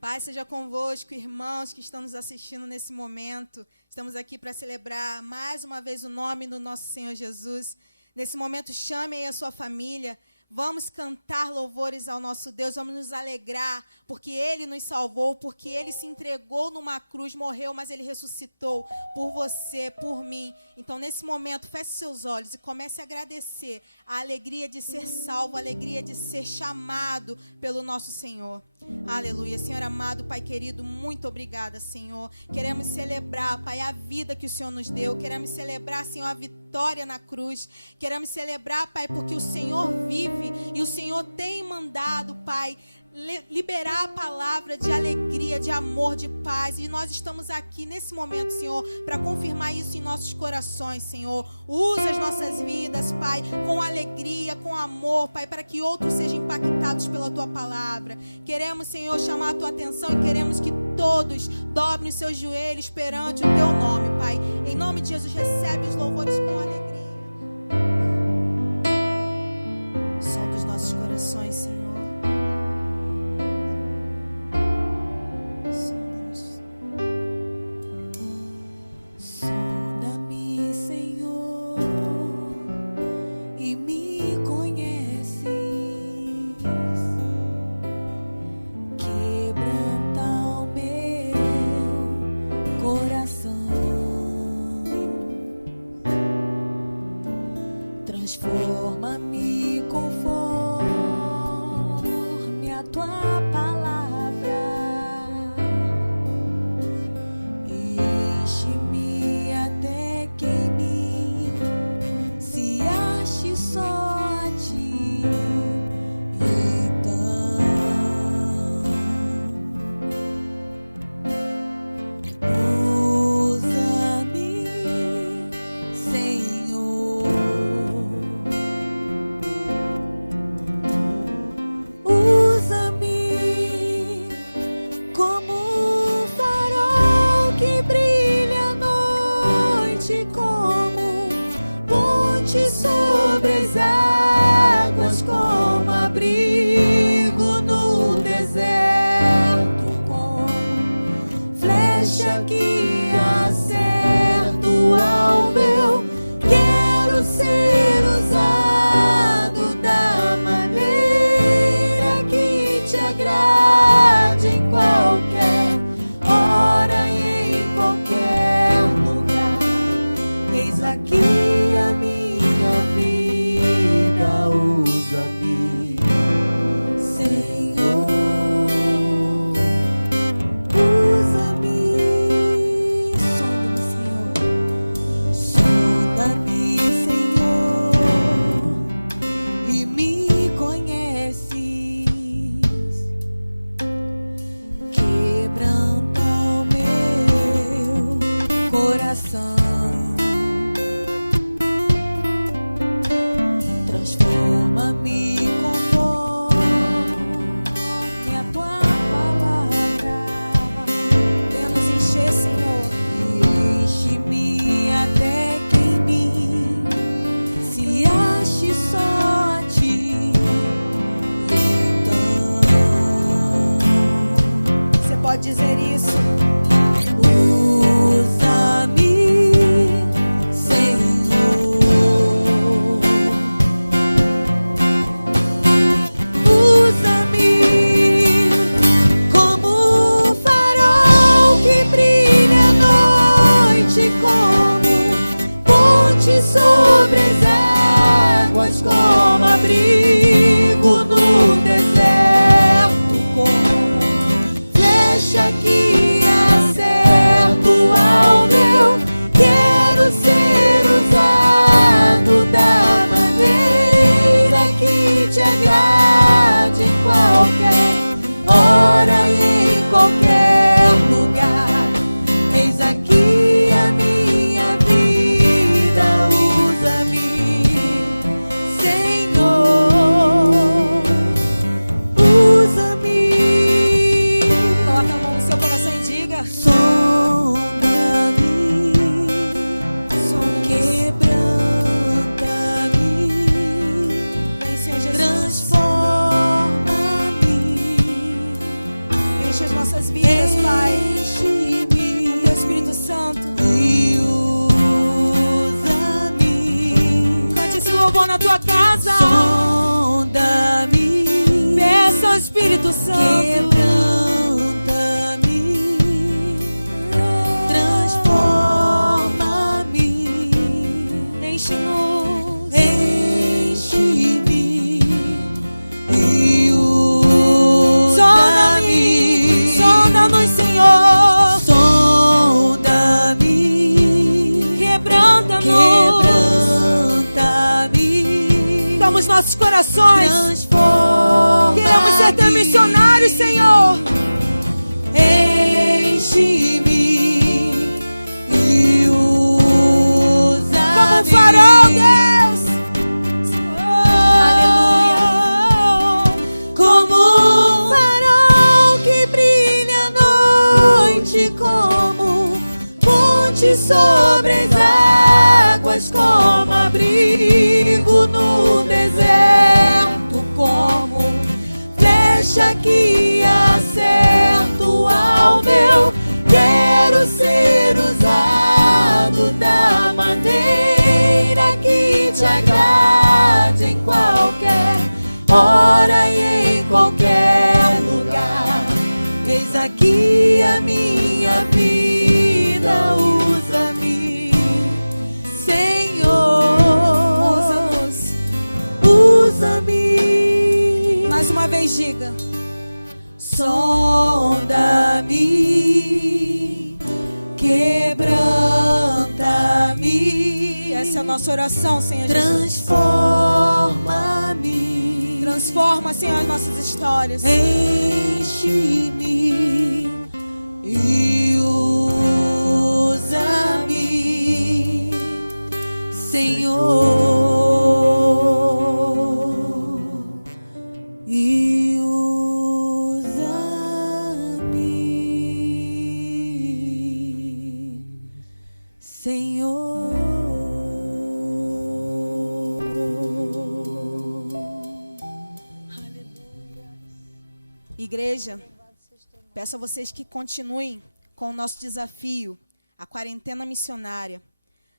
Pai, seja convosco, irmãos que estão nos assistindo nesse momento. Estamos aqui para celebrar mais uma vez o nome do nosso Senhor Jesus. Nesse momento, chame aí a sua família. Vamos cantar louvores ao nosso Deus, vamos nos alegrar, porque Ele nos salvou, porque Ele se entregou numa cruz, morreu, mas Ele ressuscitou por você, por mim. Então, nesse momento, feche seus olhos e comece a agradecer a alegria de ser salvo, a alegria de ser chamado pelo nosso Senhor. Aleluia. Senhor amado, Pai querido, muito obrigada, Senhor. Queremos celebrar, Pai, a vida que o Senhor nos deu. Queremos celebrar, Senhor, a vitória na cruz. Queremos celebrar, Pai, porque o Senhor vive e o Senhor tem mandado, Pai, liberar a palavra de alegria, de amor, de paz. E nós estamos aqui nesse momento, Senhor, para confirmar isso em nossos corações, Senhor. Usa as nossas vidas, Pai, com alegria, com amor, Pai, para que outros sejam impactados pela Tua palavra. Queremos, Senhor, chamar a Tua atenção e queremos que todos dobrem os seus joelhos perante o Teu nome, Pai. Em nome de Jesus, recebe os louvores com alegria. Som dos nossos corações, Senhor. Transforma-me conforme a Tua palavra, enche-me até que em mim se ache só a Ti. Sobre as águas, como abrigo no deserto, como flecha que acerta o alvo. Quero ser usado da maneira que Te agrade, em qualquer hora e em qualquer lugar. Eis aqui a minha vida, usa-me, Senhor, usa-me, sonda-me, Senhor, e me conheces, quebranta o meu coração. Transforma-me conforme a Tua palavra. Venha nos encher, Senhor. Enche-me até que em mim se ache só a Ti. Então, Você pode dizer isso. Usa-me, sobre as águas, como abrigo no deserto, como flecha que nossas vidas, Pai. Enche-me Teu Espírito Santo. e usa-me. Cante esse louvor na tua casa. Sonda-me, Peça ao Espírito Santo. quebranta-me, transforma-me, Enche-nos. enche-me e usa-me. Sonda-nos, Senhor. Sonda-me, Quebranta-nos. quebranta-me, Damos nossos corações. transforma-me. Queremos ser teus missionários, Senhor. Enche-me e usa-me. Como um farol, Deus. Como um farol que brilha à noite, como ponte sobre as águas, como abrigo no deserto, como flecha que acerta o alvo. Quero ser usado da maneira que te agrade, em qualquer hora e em qualquer lugar. Eis aqui a minha vida, usa-me, Senhor, usa-me. Mais uma vez, diga. Sonda-me, quebranta-me. Essa é a nossa oração, Senhor Jesus. Transforma-me, Transforma, Senhor, as nossas histórias. enche-me e usa-me, Senhor, e usa-me, Senhor. Igreja, peço a vocês que continuem com o nosso desafio, a quarentena missionária.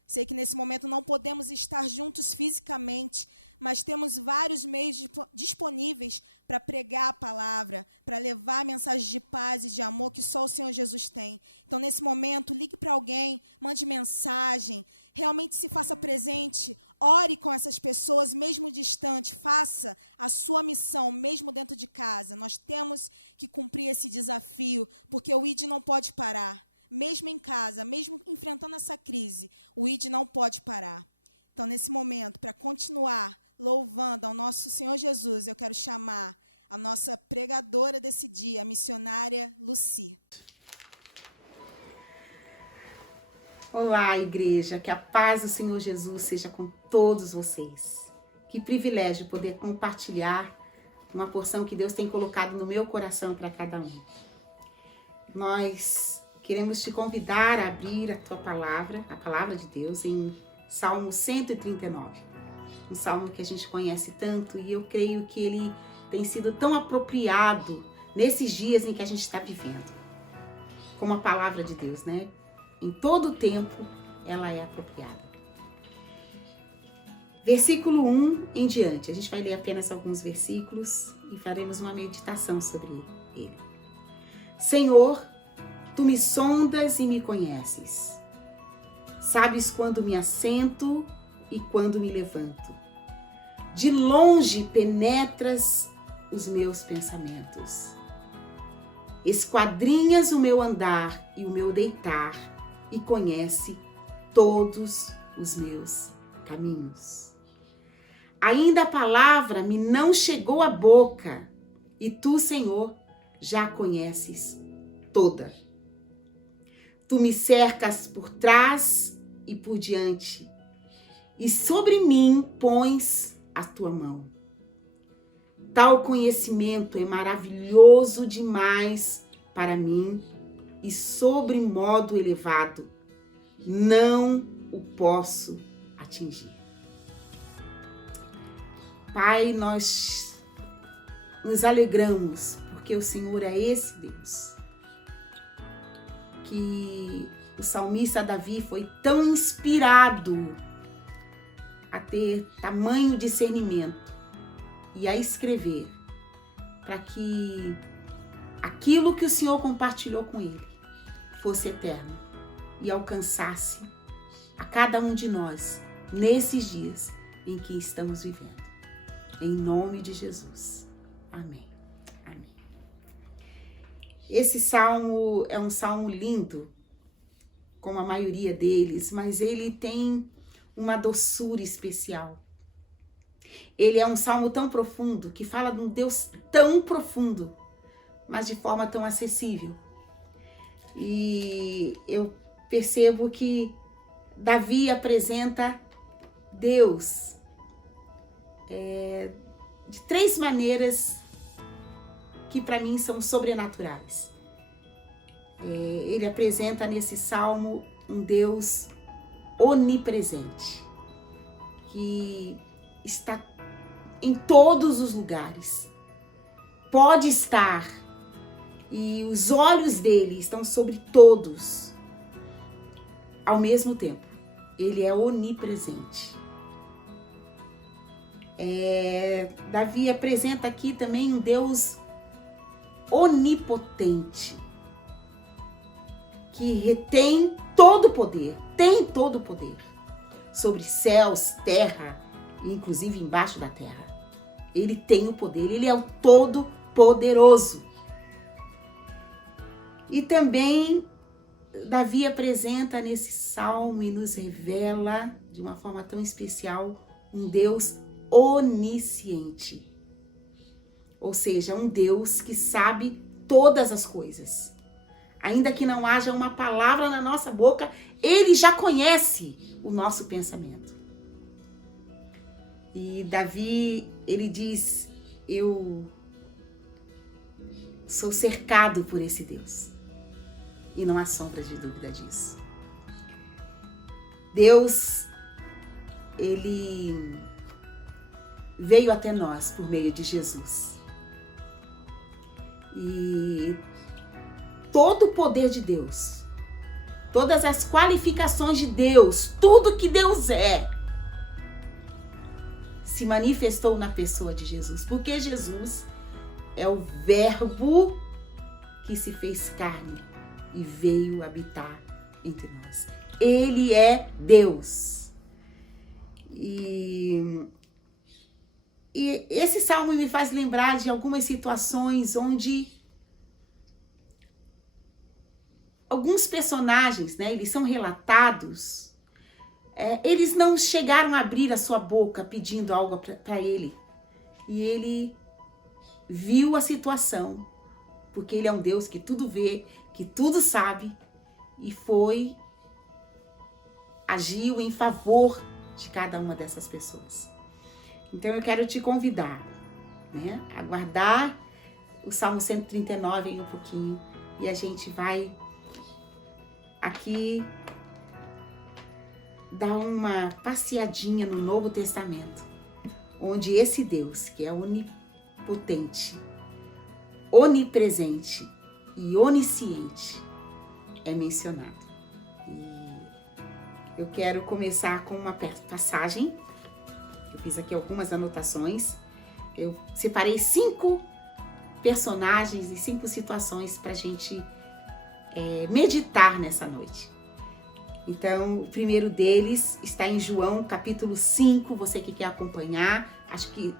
Sei que nesse momento não podemos estar juntos fisicamente, mas temos vários meios disponíveis para pregar a palavra, para levar mensagens de paz e de amor que só o Senhor Jesus tem. Então, nesse momento, ligue para alguém, mande mensagem, realmente se faça presente, ore com essas pessoas, mesmo distante, faça a sua missão, mesmo dentro de casa. Nós temos que cumprir esse desafio, porque o ID não pode parar. Mesmo em casa, mesmo enfrentando essa crise, o ID não pode parar. Então, nesse momento, para continuar louvando ao nosso Senhor Jesus, eu quero chamar a nossa pregadora desse dia, a missionária Lucy. Olá, igreja, que a paz do Senhor Jesus seja com todos vocês. Que privilégio poder compartilhar uma porção que Deus tem colocado no meu coração para cada um. Nós queremos te convidar a abrir a tua palavra, a palavra de Deus, em Salmo 139. Um salmo que a gente conhece tanto e eu creio que ele tem sido tão apropriado nesses dias em que a gente está vivendo. Como a palavra de Deus, né? Em todo tempo, ela é apropriada. Versículo 1 em diante. A gente vai ler apenas alguns versículos e faremos uma meditação sobre ele. Senhor, tu me sondas e me conheces. Sabes quando me assento e quando me levanto. De longe penetras os meus pensamentos. Esquadrinhas o meu andar e o meu deitar e conhece todos os meus caminhos. Ainda a palavra me não chegou à boca e tu, Senhor, já a conheces toda. Tu me cercas por trás e por diante, e sobre mim pões a tua mão. Tal conhecimento é maravilhoso demais para mim e sobre modo elevado, não o posso atingir. Pai, nós nos alegramos porque o Senhor é esse Deus que o salmista Davi foi tão inspirado a ter tamanho discernimento e a escrever para que aquilo que o Senhor compartilhou com ele fosse eterno e alcançasse a cada um de nós nesses dias em que estamos vivendo. Em nome de Jesus. Amém. Amém. Esse salmo é um salmo lindo, como a maioria deles, mas ele tem uma doçura especial. Ele é um salmo tão profundo, que fala de um Deus tão profundo, mas de forma tão acessível. E eu percebo que Davi apresenta Deus de 3 maneiras que para mim são sobrenaturais. Ele apresenta nesse salmo um Deus onipresente, que está em todos os lugares, pode estar, e os olhos dele estão sobre todos ao mesmo tempo. Ele é onipresente. Davi apresenta aqui também um Deus onipotente, que retém todo o poder, tem todo o poder sobre céus, terra, inclusive embaixo da terra. Ele tem o poder, ele é o Todo-Poderoso. E também Davi apresenta nesse salmo e nos revela de uma forma tão especial um Deus onisciente. Ou seja, um Deus que sabe todas as coisas. Ainda que não haja uma palavra na nossa boca, ele já conhece o nosso pensamento. E Davi, ele diz: eu sou cercado por esse Deus. E não há sombra de dúvida disso. Deus, ele veio até nós por meio de Jesus. E todo o poder de Deus, todas as qualificações de Deus, tudo que Deus se manifestou na pessoa de Jesus. Porque Jesus é o Verbo que se fez carne e veio habitar entre nós. Ele é Deus. E esse salmo me faz lembrar de algumas situações onde alguns personagens, eles são relatados, eles não chegaram a abrir a sua boca pedindo algo para ele. E ele viu a situação, porque ele é um Deus que tudo vê, que tudo sabe, e agiu em favor de cada uma dessas pessoas. Então eu quero te convidar, a guardar o Salmo 139 em um pouquinho, e a gente vai aqui dar uma passeadinha no Novo Testamento, onde esse Deus, que é onipotente, onipresente e onisciente, é mencionado. E eu quero começar com uma passagem. Eu fiz aqui algumas anotações. Eu separei 5 personagens e 5 situações para a gente meditar nessa noite. Então, o primeiro deles está em João, capítulo 5. Você que quer acompanhar,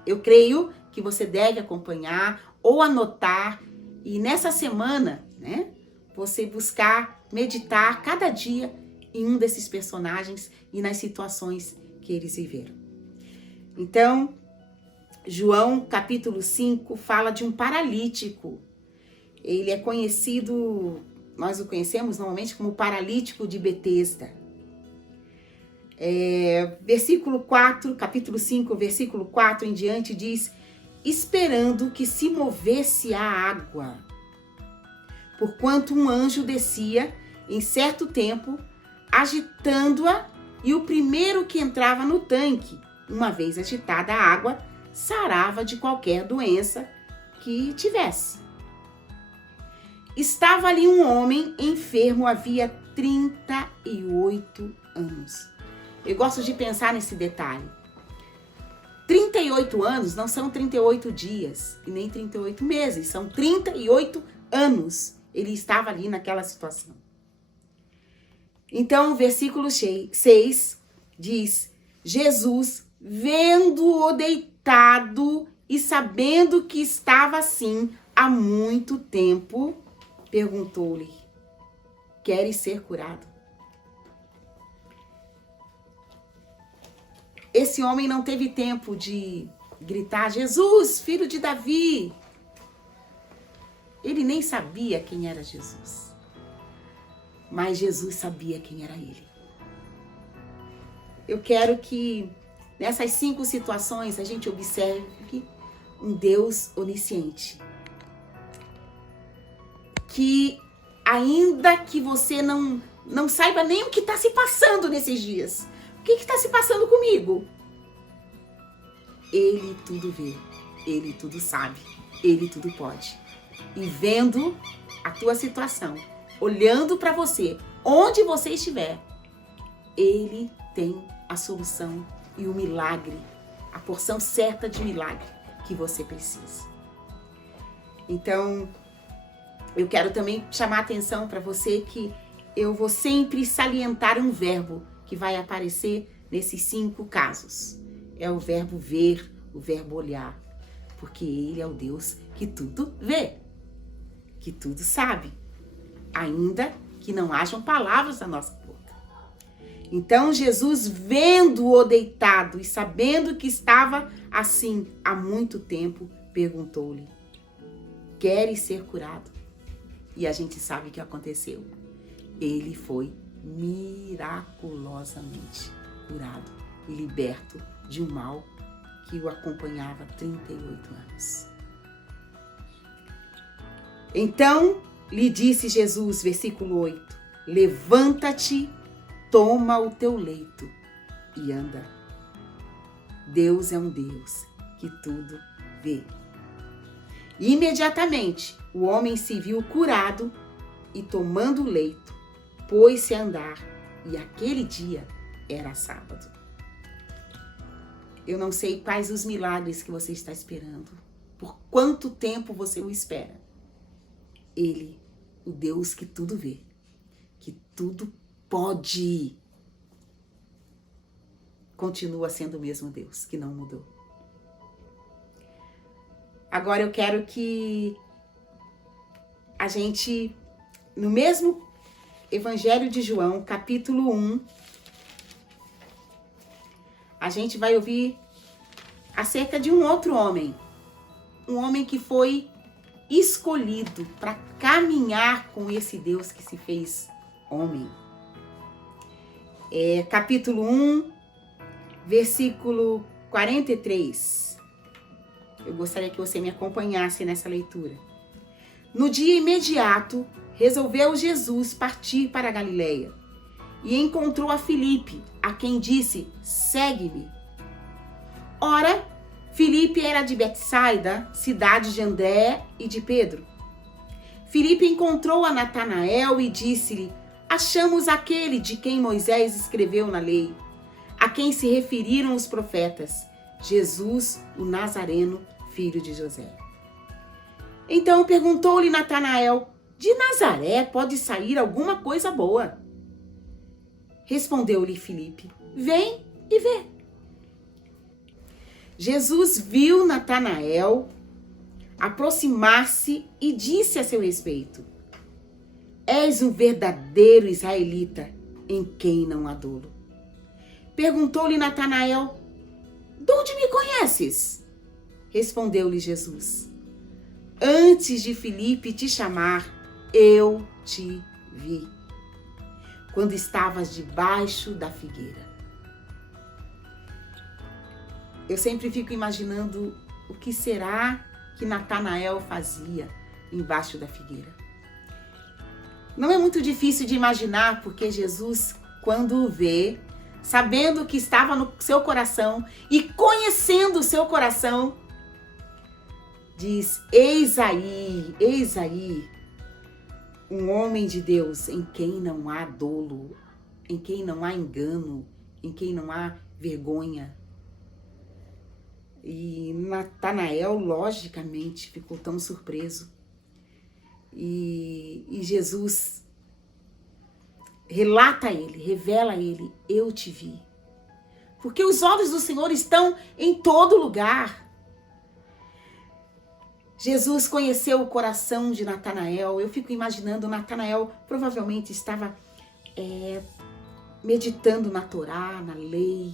eu creio que você deve acompanhar ou anotar. E nessa semana, você buscar meditar cada dia em um desses personagens e nas situações que eles viveram. Então, João, capítulo 5, fala de um paralítico. Ele é conhecido, nós o conhecemos normalmente como paralítico de Betesda. Versículo 4, capítulo 5, versículo 4 em diante diz: esperando que se movesse a água, porquanto um anjo descia em certo tempo, agitando-a, e o primeiro que entrava no tanque, uma vez agitada a água, sarava de qualquer doença que tivesse. estava ali um homem enfermo havia 38 anos. Eu gosto de pensar nesse detalhe. 38 anos não são 38 dias e nem 38 meses, são 38 anos. Ele estava ali naquela situação. Então, o versículo 6 diz: Jesus, vendo-o deitado e sabendo que estava assim há muito tempo, perguntou-lhe: queres ser curado? Esse homem não teve tempo de gritar: Jesus, filho de Davi. Ele nem sabia quem era Jesus. Mas Jesus sabia quem era ele. Eu quero que nessas 5 situações a gente observe um Deus onisciente. Que ainda que você não saiba nem o que está se passando nesses dias. O que está se passando comigo? Ele tudo vê, ele tudo sabe, ele tudo pode. E vendo a tua situação, olhando para você, onde você estiver, ele tem a solução e o milagre, a porção certa de milagre que você precisa. Então, eu quero também chamar a atenção para você que eu vou sempre salientar um verbo que vai aparecer nesses 5 casos. É o verbo ver, o verbo olhar. Porque ele é o Deus que tudo vê, que tudo sabe. Ainda que não hajam palavras na nossa boca. Então Jesus, vendo-o deitado e sabendo que estava assim há muito tempo, perguntou-lhe: queres ser curado? E a gente sabe o que aconteceu. Ele foi miraculosamente curado e liberto de um mal que o acompanhava há 38 anos. Então lhe disse Jesus, versículo 8, levanta-te, toma o teu leito e anda. Deus é um Deus que tudo vê. Imediatamente o homem se viu curado e, tomando o leito, pôs-se a andar, e aquele dia era sábado. Eu não sei quais os milagres que você está esperando, por quanto tempo você o espera. Ele, o Deus que tudo vê, que tudo pode, continua sendo o mesmo Deus, que não mudou. Agora eu quero que a gente, no mesmo Evangelho de João, capítulo 1, a gente vai ouvir acerca de um outro homem. Um homem que foi escolhido para caminhar com esse Deus que se fez homem. Capítulo 1, versículo 43. Eu gostaria que você me acompanhasse nessa leitura. No dia imediato, resolveu Jesus partir para a Galileia e encontrou a Filipe, a quem disse: segue-me. Ora, Filipe era de Betsaida, cidade de André e de Pedro. Filipe encontrou a Natanael e disse-lhe: achamos aquele de quem Moisés escreveu na lei, a quem se referiram os profetas, Jesus, o Nazareno, filho de José. Então perguntou-lhe Natanael: de Nazaré pode sair alguma coisa boa? Respondeu-lhe Filipe: vem e vê. Jesus viu Natanael aproximar-se e disse a seu respeito: és um verdadeiro israelita, em quem não há dolo. Perguntou-lhe Natanael: de onde me conheces? Respondeu-lhe Jesus: antes de Filipe te chamar, eu te vi, quando estavas debaixo da figueira. Eu sempre fico imaginando o que será que Natanael fazia embaixo da figueira. Não é muito difícil de imaginar, porque Jesus, quando o vê, sabendo o que estava no seu coração e conhecendo o seu coração, diz: eis aí, um homem de Deus em quem não há dolo, em quem não há engano, em quem não há vergonha. E Natanael, logicamente, ficou tão surpreso. E Jesus relata a ele, revela a ele: eu te vi. Porque os olhos do Senhor estão em todo lugar. Jesus conheceu o coração de Natanael. Eu fico imaginando, Natanael provavelmente estava meditando na Torá, na lei.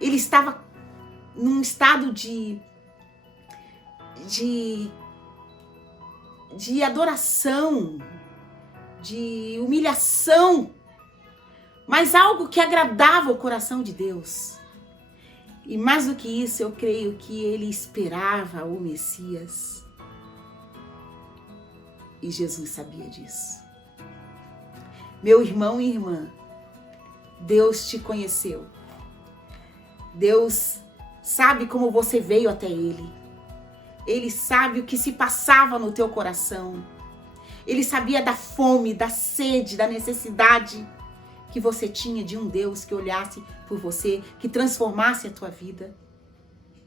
Ele estava num estado de adoração, de humilhação, mas algo que agradava o coração de Deus. E mais do que isso, eu creio que ele esperava o Messias. E Jesus sabia disso. Meu irmão e irmã, Deus te conheceu. Deus sabe como você veio até Ele. Ele sabe o que se passava no teu coração. Ele sabia da fome, da sede, da necessidade que você tinha de um Deus que olhasse por você, que transformasse a tua vida.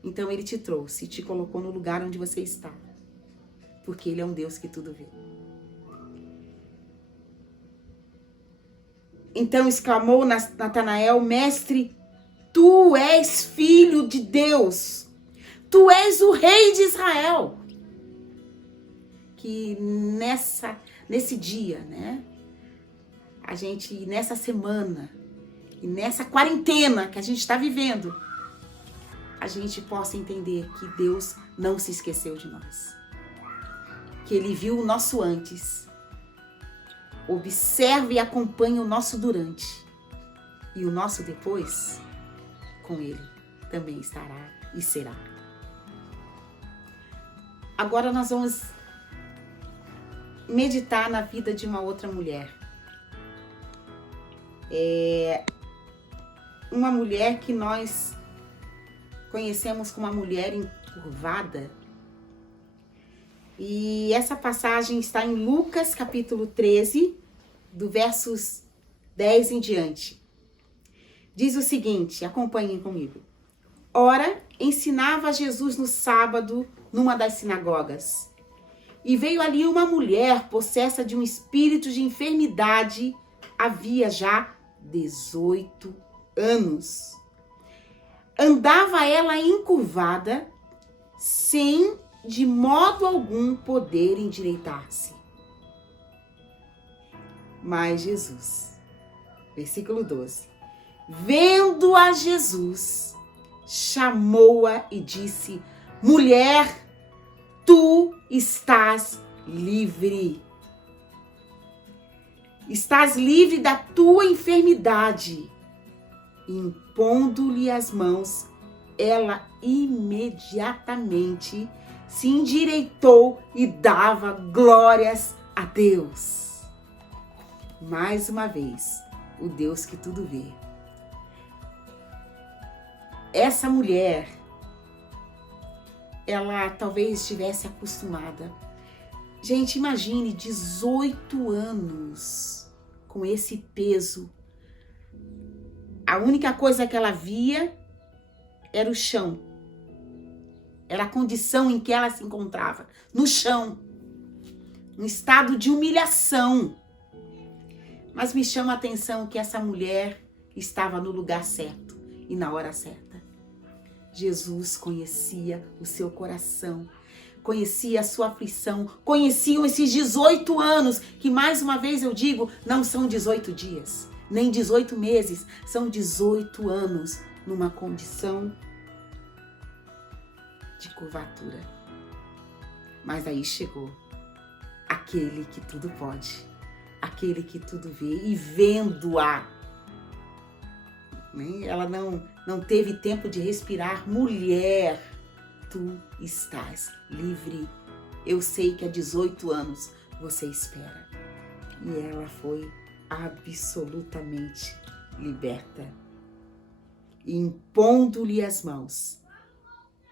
Então Ele te trouxe, te colocou no lugar onde você está. Porque Ele é um Deus que tudo vê. Então exclamou Natanael: Mestre, tu és filho de Deus. Tu és o rei de Israel. Que nesse dia, né? A gente, nessa semana, e nessa quarentena que a gente está vivendo, a gente possa entender que Deus não se esqueceu de nós. Que Ele viu o nosso antes. Observe e acompanhe o nosso durante. E o nosso depois, com Ele, também estará e será. Agora nós vamos meditar na vida de uma outra mulher. Uma mulher que nós conhecemos como uma mulher encurvada. E essa passagem está em Lucas capítulo 13, do versos 10 em diante. Diz o seguinte, acompanhem comigo. Ora, ensinava Jesus no sábado numa das sinagogas. E veio ali uma mulher possessa de um espírito de enfermidade, havia já 18 anos. Andava ela encurvada, sem de modo algum poder endireitar-se. Mas Jesus, versículo 12, vendo a Jesus, chamou-a e disse: Mulher, tu estás livre. Estás livre da tua enfermidade. Impondo-lhe as mãos, ela imediatamente se endireitou e dava glórias a Deus. Mais uma vez, o Deus que tudo vê. Essa mulher, ela talvez estivesse acostumada. Gente, imagine 18 anos com esse peso. A única coisa que ela via era o chão. Era a condição em que ela se encontrava, no chão. Um estado de humilhação. Mas me chama a atenção que essa mulher estava no lugar certo e na hora certa. Jesus conhecia o seu coração, conhecia a sua aflição, conhecia esses 18 anos, que mais uma vez eu digo, não são 18 dias, nem 18 meses, são 18 anos numa condição de curvatura. Mas aí chegou aquele que tudo pode, aquele que tudo vê, e vendo-a, ela não teve tempo de respirar. Mulher, tu estás livre. Eu sei que há 18 anos você espera. E ela foi absolutamente liberta. E impondo-lhe as mãos,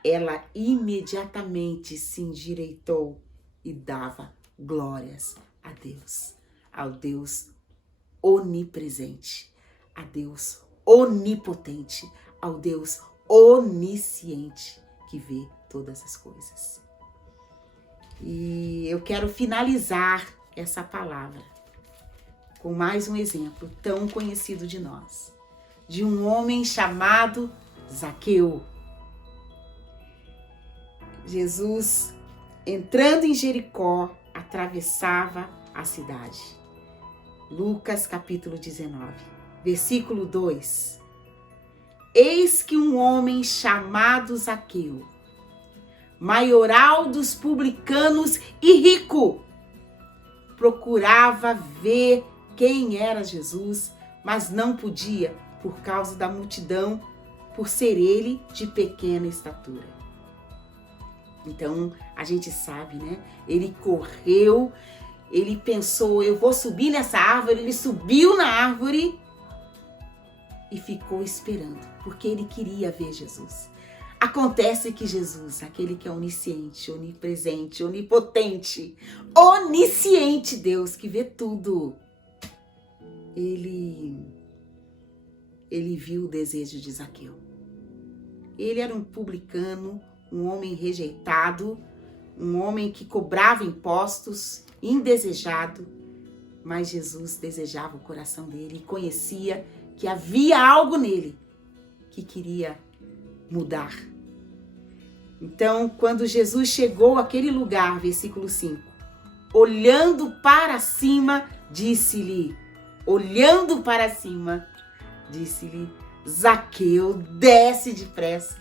ela imediatamente se endireitou e dava glórias a Deus, ao Deus onipresente, a Deus onipotente, ao Deus onisciente que vê todas as coisas. E eu quero finalizar essa palavra com mais um exemplo tão conhecido de nós, de um homem chamado Zaqueu. Jesus, entrando em Jericó, atravessava a cidade. Lucas capítulo 19, versículo 2. Eis que um homem chamado Zaqueu, maioral dos publicanos e rico, procurava ver quem era Jesus, mas não podia por causa da multidão, por ser ele de pequena estatura. Então, a gente sabe, né? Ele correu, ele pensou, eu vou subir nessa árvore. Ele subiu na árvore e ficou esperando, porque ele queria ver Jesus. Acontece que Jesus, aquele que é onisciente, onipresente, onipotente, onisciente Deus, que vê tudo, ele viu o desejo de Zaqueu. Ele era um publicano, um homem rejeitado, um homem que cobrava impostos, indesejado, mas Jesus desejava o coração dele e conhecia que havia algo nele que queria mudar. Então, quando Jesus chegou àquele lugar, versículo 5, olhando para cima, disse-lhe, Zaqueu, desce depressa,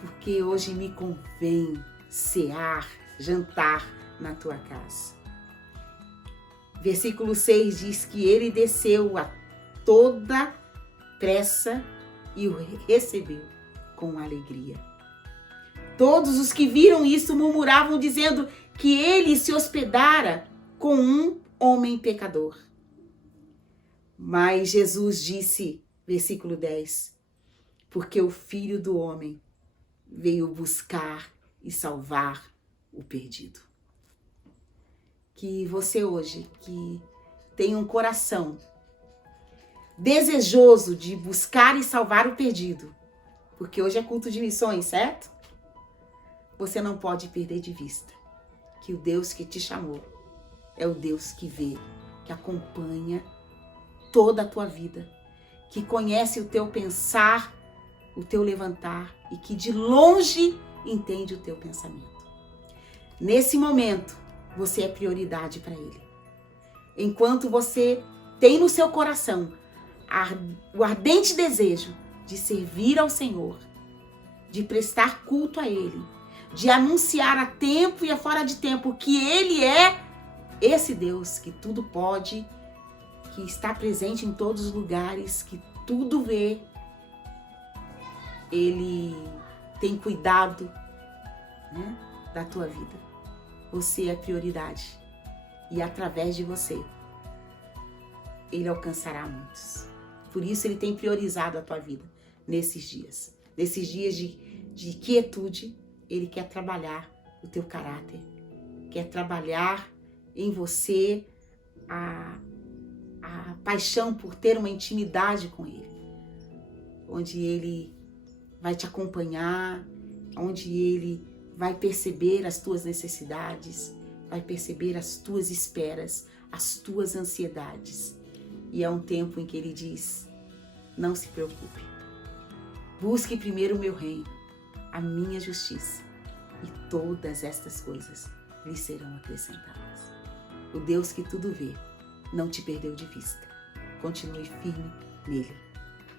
porque hoje me convém cear, jantar na tua casa. Versículo 6 diz que ele desceu a toda pressa e o recebeu com alegria. Todos os que viram isso murmuravam, dizendo que ele se hospedara com um homem pecador. Mas Jesus disse, versículo 10, porque o Filho do Homem veio buscar e salvar o perdido. Que você hoje, que tem um coração desejoso de buscar e salvar o perdido, porque hoje é culto de missões, certo? Você não pode perder de vista que o Deus que te chamou é o Deus que vê, que acompanha toda a tua vida, que conhece o teu pensar, o teu levantar e que de longe entende o teu pensamento. Nesse momento, você é prioridade para Ele. Enquanto você tem no seu coração o ardente desejo de servir ao Senhor, de prestar culto a Ele, de anunciar a tempo e a fora de tempo que Ele é esse Deus que tudo pode, que está presente em todos os lugares, que tudo vê. Ele tem cuidado, né, da tua vida. Você é prioridade. E através de você, Ele alcançará muitos. Por isso Ele tem priorizado a tua vida nesses dias. Nesses dias de quietude, Ele quer trabalhar o teu caráter. Quer trabalhar em você a paixão por ter uma intimidade com Ele. Onde Ele vai te acompanhar, onde Ele vai perceber as tuas necessidades, vai perceber as tuas esperas, as tuas ansiedades. E é um tempo em que Ele diz, não se preocupe. Busque primeiro o meu reino, a minha justiça, e todas estas coisas lhe serão acrescentadas. O Deus que tudo vê, não te perdeu de vista. Continue firme nele.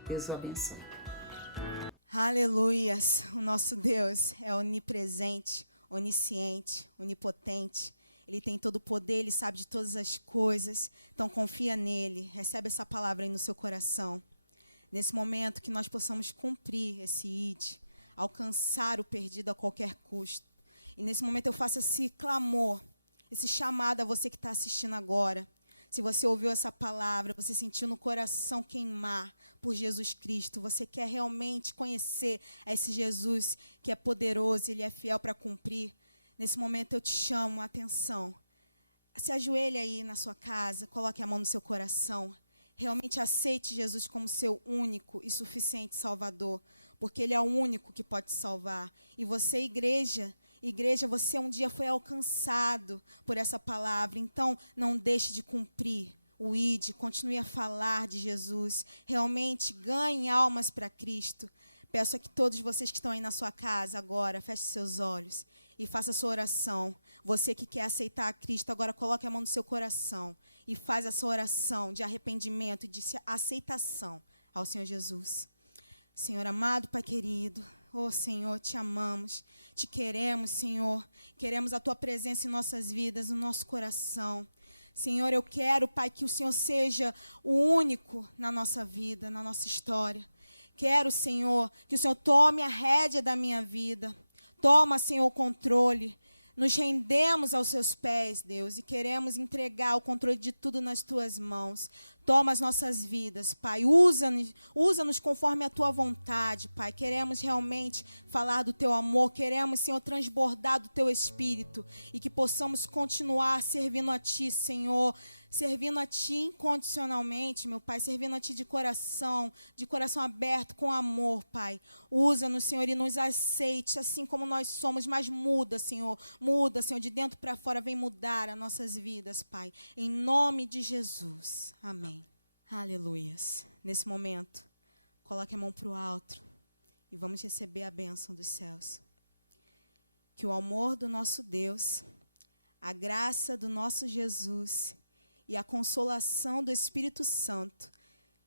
Deus o abençoe. Aleluias! O nosso Deus é onipresente, onisciente, onipotente. Ele tem todo o poder, Ele sabe de todas as coisas. Então confia nele, recebe essa palavra aí no seu coração. Nesse momento que nós possamos cumprir esse ID, alcançar o perdido a qualquer custo. E nesse momento eu faço esse clamor, esse chamado a você que está assistindo agora. Se você ouviu essa palavra, você sentiu no coração queimar por Jesus Cristo, você quer realmente conhecer esse Jesus que é poderoso, Ele é fiel para cumprir. Nesse momento eu te chamo a atenção. Se ajoelhe aí na sua casa, coloque a mão no seu coração. Realmente aceite Jesus como seu único e suficiente Salvador, porque Ele é o único que pode te salvar. E você, igreja, você um dia foi alcançado por essa palavra. Então, não deixe de cumprir o ID, continue a falar de Jesus. Realmente, ganhe almas para Cristo. Peço a que todos vocês que estão aí na sua casa agora, feche seus olhos e faça a sua oração. Você que quer aceitar a Cristo, agora coloque a mão no seu coração e faz essa oração de arrependimento e de aceitação ao Senhor Jesus. Senhor amado, Pai querido, oh Senhor, te amamos, te queremos, Senhor. Queremos a Tua presença em nossas vidas, no nosso coração. Senhor, eu quero, Pai, que o Senhor seja o único na nossa vida, na nossa história. Quero, Senhor, que o Senhor tome a rédea da minha vida. Toma, Senhor, o controle. Nos rendemos aos seus pés, Deus, e queremos entregar o controle de tudo nas tuas mãos. Toma as nossas vidas, Pai. Usa-nos conforme a tua vontade, Pai. Queremos realmente falar do teu amor. Queremos, Senhor, transbordar do teu espírito e que possamos continuar servindo a ti, Senhor. Servindo a ti incondicionalmente, meu Pai. Servindo a ti de coração aberto, com amor, Pai. Usa-nos, Senhor, e nos aceite assim como nós somos, mas muda, Senhor. Muda, Senhor, de dentro para fora. Vem mudar as nossas vidas, Pai. Em nome de Jesus. Amém. Aleluias. Nesse momento, coloque a mão para o alto e vamos receber a bênção dos céus. Que o amor do nosso Deus, a graça do nosso Jesus e a consolação do Espírito Santo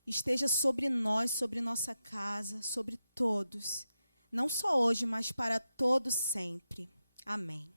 esteja sobre nós, sobre nossa casa, sobre todos. Não só hoje, mas para todos sempre. Amém.